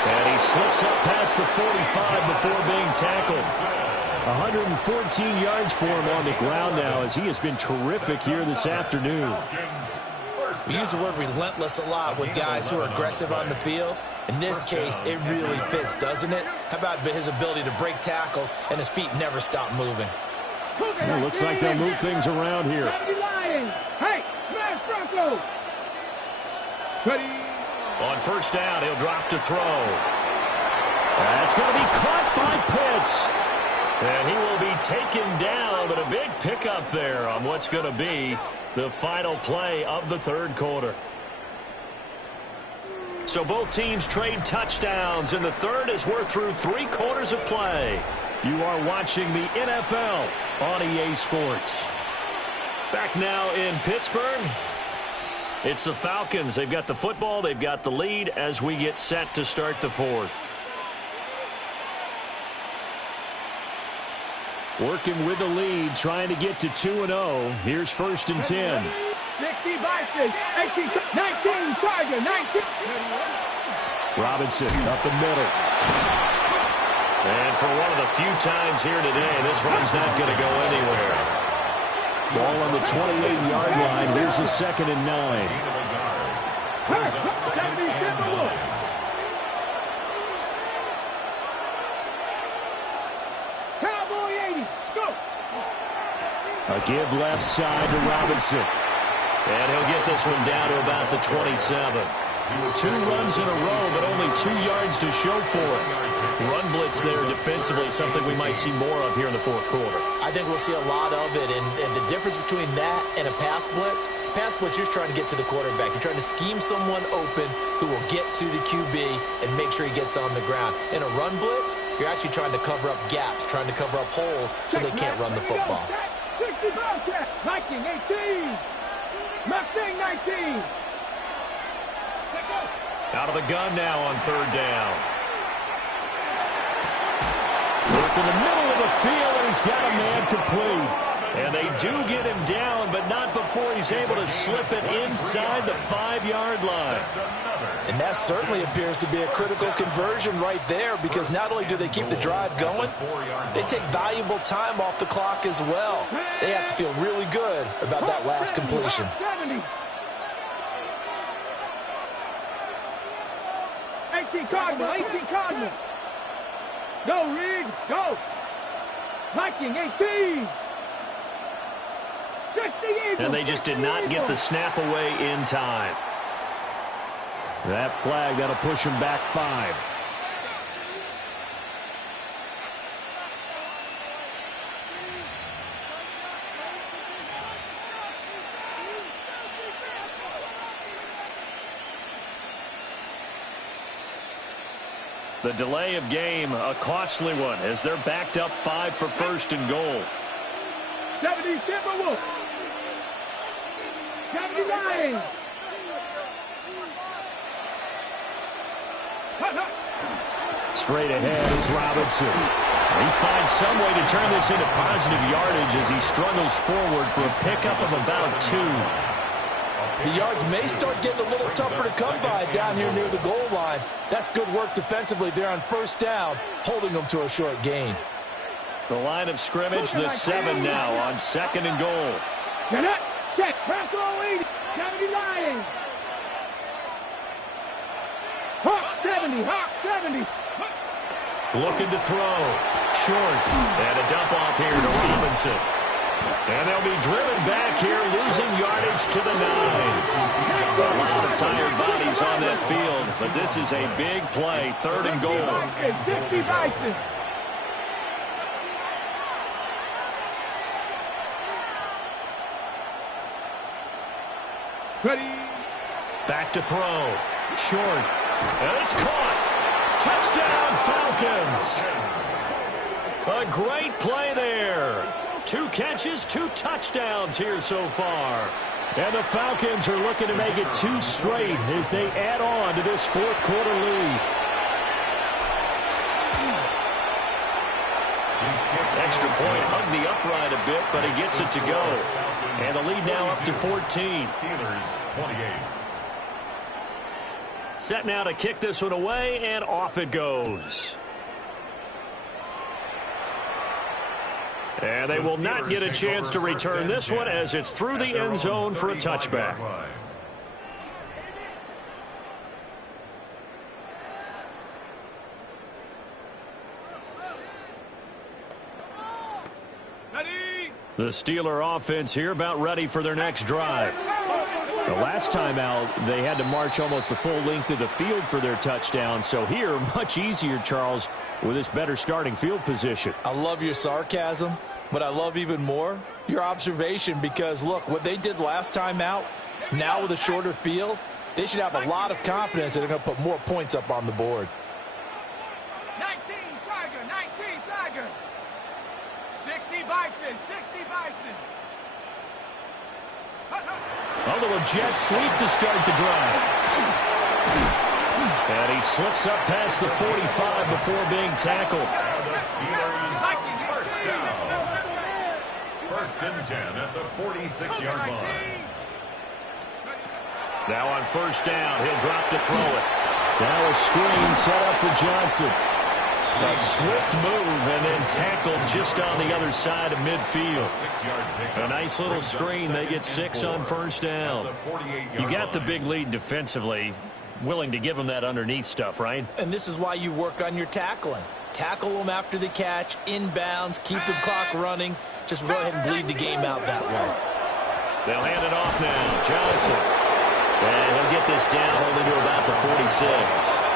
And he slips up past the 45 before being tackled. 114 yards for him on the ground now as he has been terrific here this afternoon. We use the word relentless a lot with guys who are aggressive on the field. In this case, it really fits, doesn't it? How about his ability to break tackles and his feet never stop moving? It looks like they'll move things around here. Hey, smash Bronco. On first down, he'll drop to throw. That's going to be caught by Pitts. And he will be taken down, but a big pickup there on what's going to be the final play of the third quarter. So both teams trade touchdowns in the third as we're through 3 quarters of play. You are watching the NFL on EA Sports. Back now in Pittsburgh. It's the Falcons. They've got the football. They've got the lead as we get set to start the fourth. Working with the lead, trying to get to 2-0. Here's first and 10. 60 Vikings, 18, 19, Tiger, 19. Robinson up the middle. And for one of the few times here today, this run's not going to go anywhere. Ball on the 28-yard line. Here's the 2nd and 9. Cowboy 80, go. A give left side to Robinson. And he'll get this one down to about the 27. 2 runs in a row, but only 2 yards to show for it. Run blitz there defensively, something we might see more of here in the fourth quarter. I think we'll see a lot of it, and the difference between that and a pass blitz, you're trying to get to the quarterback. You're trying to scheme someone open who will get to the QB and make sure he gets on the ground. In a run blitz, you're actually trying to cover up gaps, trying to cover up holes so they can't run the football. 60 Bobcat, Viking 18, Mustang 19. Out of the gun now on third down. Work in the middle of the field, and he's got a man complete. And they do get him down, but not before he's able to slip it inside the 5-yard line. And that certainly appears to be a critical conversion right there, because not only do they keep the drive going, they take valuable time off the clock as well. They have to feel really good about that last completion. 18 Cardinals, 18 Cardinals. Go, Riggs, go. Viking 18. 60 Eagles. And they just did not get the snap away in time. That flag, that'll push him back 5. The delay of game, a costly one, as they're backed up 5 for first and goal. 70 Timberwolves. 79. Straight ahead is Robinson. He finds some way to turn this into positive yardage as he struggles forward for a pickup of about 2. The yards may start getting a little tougher to come by down here near the goal line. That's good work defensively there on first down, holding them to a short gain. The line of scrimmage, the 7 now on 2nd and goal. Check, Bronco 80, 70 Lions. Hawk 70, Hawk 70. Looking to throw. Short. And a dump off here to Robinson. And they'll be driven back here, losing yardage to the 9. A lot of tired bodies on that field, but this is a big play, 3rd and goal. 50 Bison. Ready. Back to throw. Short. And it's caught. Touchdown, Falcons. A great play there. 2 catches, 2 touchdowns here so far. And the Falcons are looking to make it 2 straight as they add on to this 4th quarter lead. extra point. Hugged the upright a bit, but he gets it to go. And the lead now up to 14. Steelers 28. Set now to kick this one away, and off it goes. And they will not get a chance to return this one as it's through the end zone for a touchback. The Steeler offense here about ready for their next drive. The last time out, they had to march almost the full length of the field for their touchdown. So here, much easier, Charles, with this better starting field position. I love your sarcasm, but I love even more your observation because, look, what they did last time out, now with a shorter field, they should have a lot of confidence that they're going to put more points up on the board. 19 Tiger. 60 Bison. A little jet sweep to start the drive. And he slips up past the 45 before being tackled. The Steelers first down. First and 10 at the 46-yard line. Now on first down, he'll drop to throw it. Now a screen set up for Johnson. A swift move and then tackled just on the other side of midfield. A nice little screen. They get 6 on first down. You got the big lead defensively. Willing to give them that underneath stuff, right? And this is why you work on your tackling. Tackle them after the catch, inbounds, keep the clock running. Just go ahead and bleed the game out that way. They'll hand it off now. Johnson. And he'll get this down only to about the 46.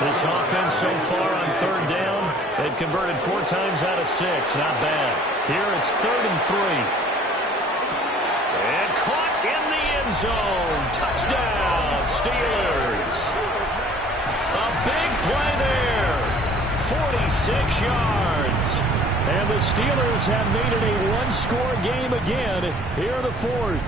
This offense so far on third down, they've converted 4 times out of 6. Not bad. Here it's 3rd and 3. And caught in the end zone. Touchdown, Steelers. A big play there. 46 yards. And the Steelers have made it a one-score game again here in the 4th.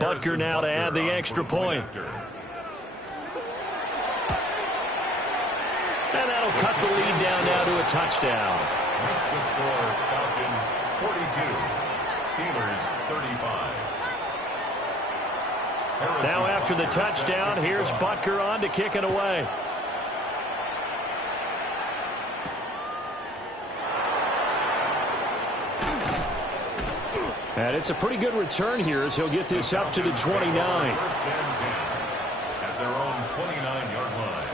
Butker now to add the extra point. And that'll cut the lead down now to a touchdown. Makes the score Falcons 42, Steelers 35. Now after the touchdown, here's Butker on to kick it away. And it's a pretty good return here as he'll get this up to the 29. First and 10 at their own 29-yard line.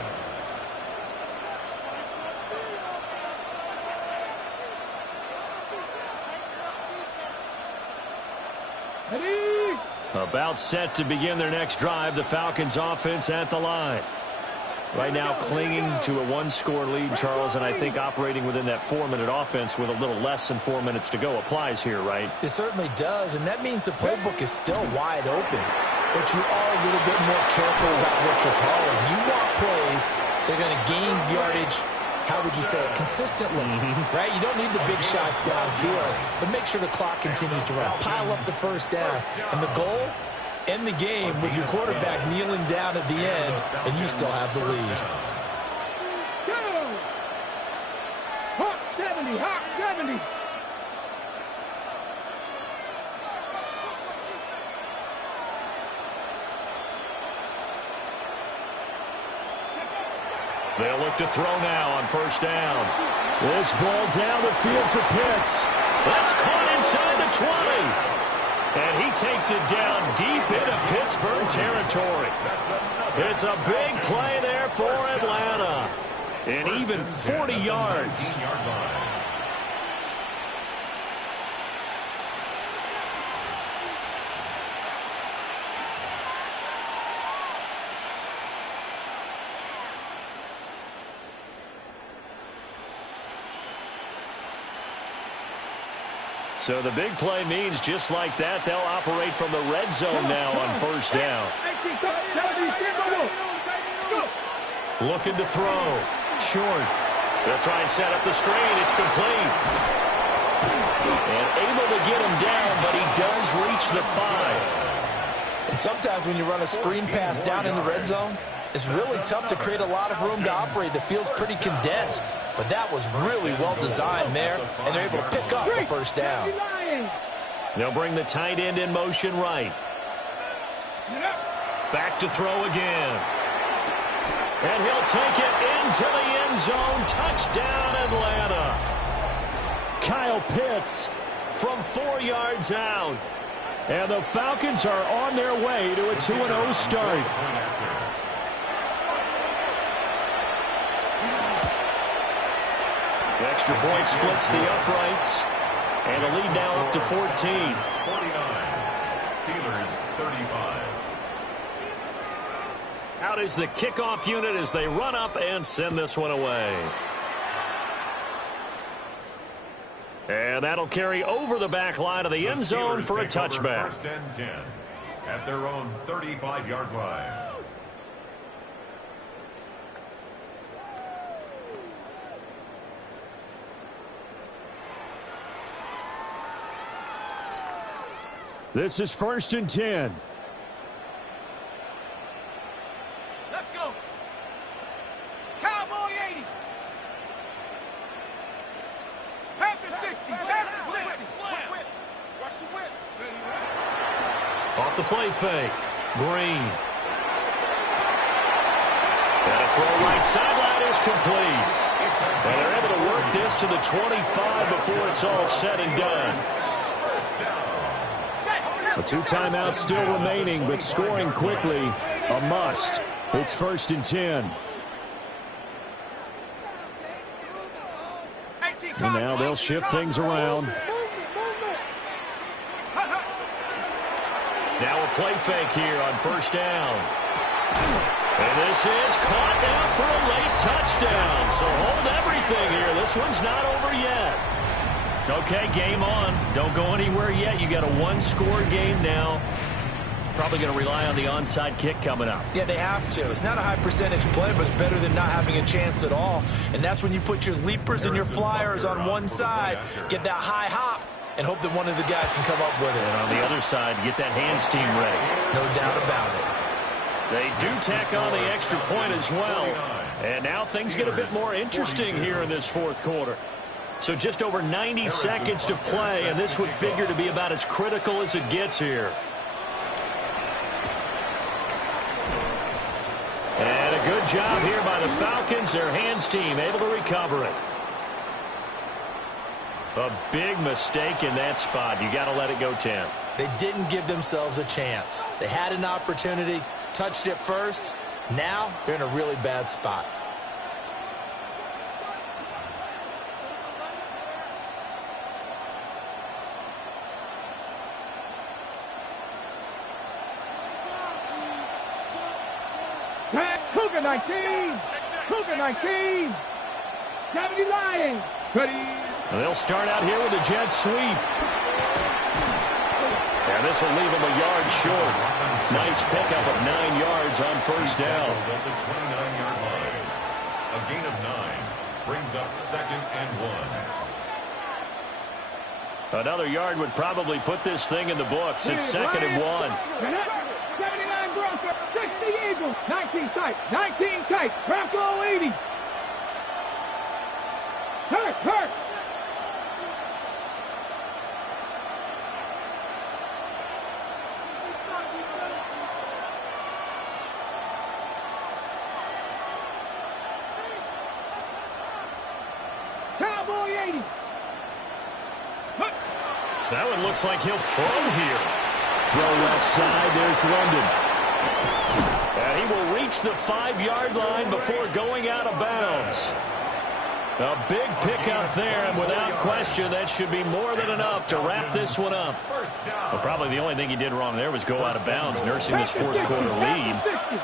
Ready? About set to begin their next drive, the Falcons offense at the line. Right now clinging to a one-score lead, Charles, and I think operating within that 4-minute offense with a little less than 4 minutes to go applies here, right? It certainly does, and that means the playbook is still wide open. But you are a little bit more careful about what you're calling. You want plays, they're going to gain yardage, how would you say it, consistently, right? You don't need the big shots downfield, but make sure the clock continues to run. Pile up the first down, and the goal, end the game with your quarterback kneeling down at the end, and you still have the lead. Go! Hawk 70, Hawk 70. They'll look to throw now on first down. This ball down the field for Pitts. That's caught inside the 20. And he takes it down deep into Pittsburgh territory. It's a big play there for Atlanta. And even 40 yards. So the big play means just like that, they'll operate from the red zone now on first down. Looking to throw. Short. They'll try and set up the screen. It's complete. And able to get him down, but he does reach the 5. And sometimes when you run a screen pass down in the red zone, it's really tough to create a lot of room to operate. The field's pretty condensed, but that was really well designed there, and they're able to pick up the first down. They'll bring the tight end in motion right. Back to throw again. And he'll take it into the end zone. Touchdown, Atlanta. Kyle Pitts from 4 yards out. And the Falcons are on their way to a 2-0 start. The extra point splits the uprights. And the lead now up to 14. 49. Steelers 35. Out is the kickoff unit as they run up and send this one away. And that'll carry over the back line of the end zone for a touchback. First and 10 at their own 35-yard line. This is 1st and 10. Let's go. Cowboy 80. Panther 60. Panther 60. Watch the whip. Off the play fake. Green. And a throw right sideline is complete. And they're able to work this to the 25 before it's all said and done. A 2 timeouts still remaining, but scoring quickly, a must. It's 1st and 10. And now they'll shift things around. Now a play fake here on 1st down. And this is caught now for a late touchdown. So hold everything here. This one's not over yet. Okay, game on. Don't go anywhere yet. You got a 1-score game now. Probably going to rely on the onside kick coming up. Yeah, they have to. It's not a high percentage play, but it's better than not having a chance at all. And that's when you put your leapers and your flyers on one side, get that high hop, and hope that one of the guys can come up with it. And on the other side, get that hands team ready. No doubt about it. They do tack on the extra point as well. And now things get a bit more interesting here in this 4th quarter. So just over 90 seconds to play, and this would figure to be about as critical as it gets here. And a good job here by the Falcons. Their hands team able to recover it. A big mistake in that spot. You got to let it go 10. They didn't give themselves a chance. They had an opportunity, touched it first. Now they're in a really bad spot. Cougar 19. Cougar 19. 70 Lions. They'll start out here with a jet sweep. And this will leave them a yard short. Nice pickup of 9 yards on 1st down. At the 29-yard line. A gain of 9 brings up 2nd and 1. Another yard would probably put this thing in the books. It's 2nd and 1. 79 Broncos. 60 Eagles. 19 tight. 19 tight. Bronco 80. Hurt. Cowboy 80. That one looks like he'll throw here. Throw left side. There's London. And he will reach the 5-yard line before going out of bounds. A big pickup there, and without question, that should be more than enough to wrap this one up. Well, probably the only thing he did wrong there was go out of bounds, nursing this 4th quarter lead.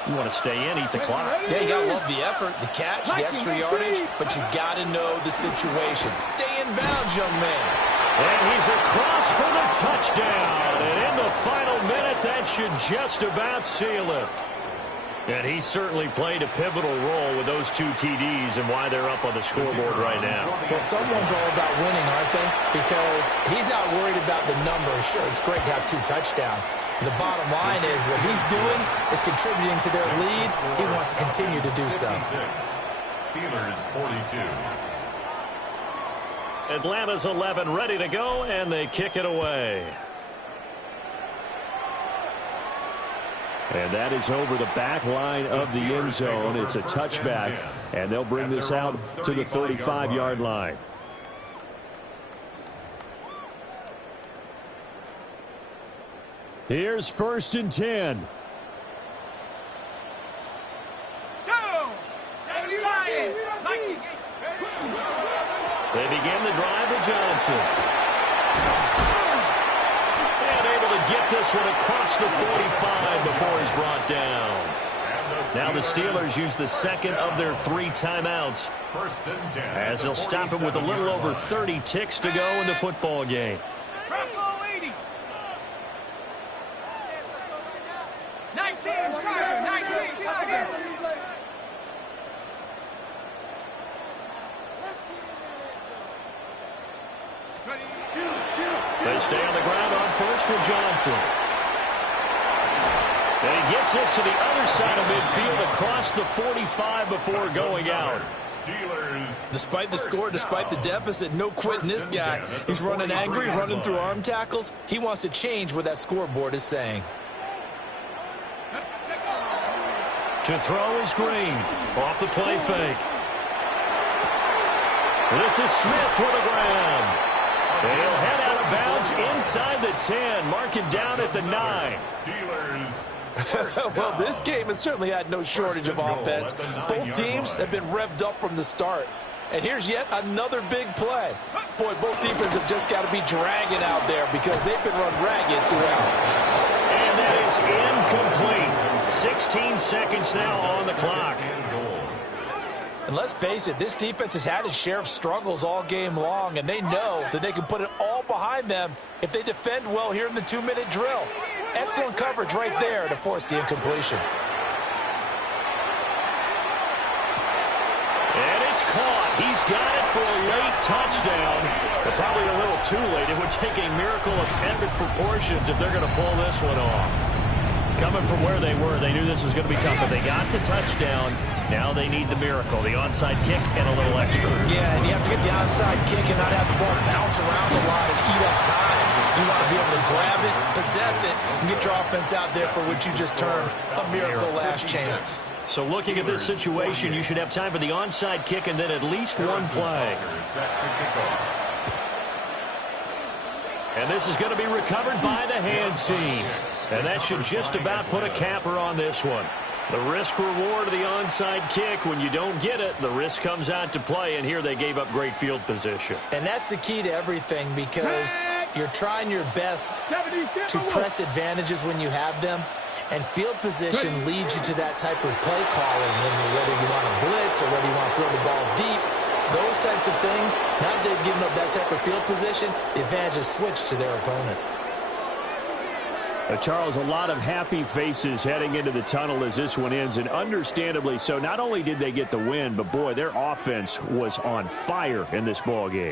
You want to stay in, eat the clock. Yeah, you got to love the effort, the catch, the extra yardage, but you got to know the situation. Stay in bounds, young man. And he's across for the touchdown. And in the final minute, that should just about seal it. And he certainly played a pivotal role with those 2 TDs and why they're up on the scoreboard right now. Well, someone's all about winning, aren't they? Because he's not worried about the numbers. Sure, it's great to have 2 touchdowns. But the bottom line is what he's doing is contributing to their lead. He wants to continue to do so. Steelers 42. Atlanta's 11 ready to go, and they kick it away. And that is over the back line of the end zone. It's a touchback, and they'll bring this out to the 35-yard line. Here's 1st and 10. They begin the drive with Johnson. And able to get this one across the 45 before he's brought down. Now the Steelers use the second of their 3 timeouts, as they'll stop it with a little over 30 ticks to go in the football game. 19 Tiger. They stay on the ground on first with Johnson. And he gets this to the other side of midfield across the 45 before going out. Despite the score, despite the deficit, no quitting this guy. He's running angry, running through arm tackles. He wants to change what that scoreboard is saying. To throw is Green. Off the play fake. This is Smith with a grab. He'll head out of bounds inside the 10. Mark it down at the 9. Well, this game has certainly had no shortage of offense. Both teams have been revved up from the start. And here's yet another big play. Boy, both defenses have just got to be dragging out there because they've been run ragged throughout. And that is incomplete. 16 seconds now on the clock. And let's face it, this defense has had its share of struggles all game long, and they know that they can put it all behind them if they defend well here in the 2-minute drill. Excellent coverage right there to force the incompletion. And it's caught. He's got it for a late touchdown, but probably a little too late. It would take a miracle of epic proportions if they're going to pull this one off. Coming from where they were, they knew this was going to be tough, but they got the touchdown. Now they need the miracle, the onside kick and a little extra. Yeah, and you have to get the onside kick and not have the ball bounce around a lot and eat up time. You want to be able to grab it, possess it, and get your offense out there for what you just termed a miracle last chance. So looking at this situation, you should have time for the onside kick and then at least one play. And this is going to be recovered by the hands team. And that should just about put a capper on this one. The risk-reward of the onside kick, when you don't get it, the risk comes out to play, and here they gave up great field position. And that's the key to everything, because you're trying your best to press advantages when you have them, and field position leads you to that type of play calling, and whether you want to blitz or whether you want to throw the ball deep, those types of things, now that they've given up that type of field position, the advantage is switched to their opponent. Charles, a lot of happy faces heading into the tunnel as this one ends, and understandably so. Not only did they get the win, but boy, their offense was on fire in this ball game.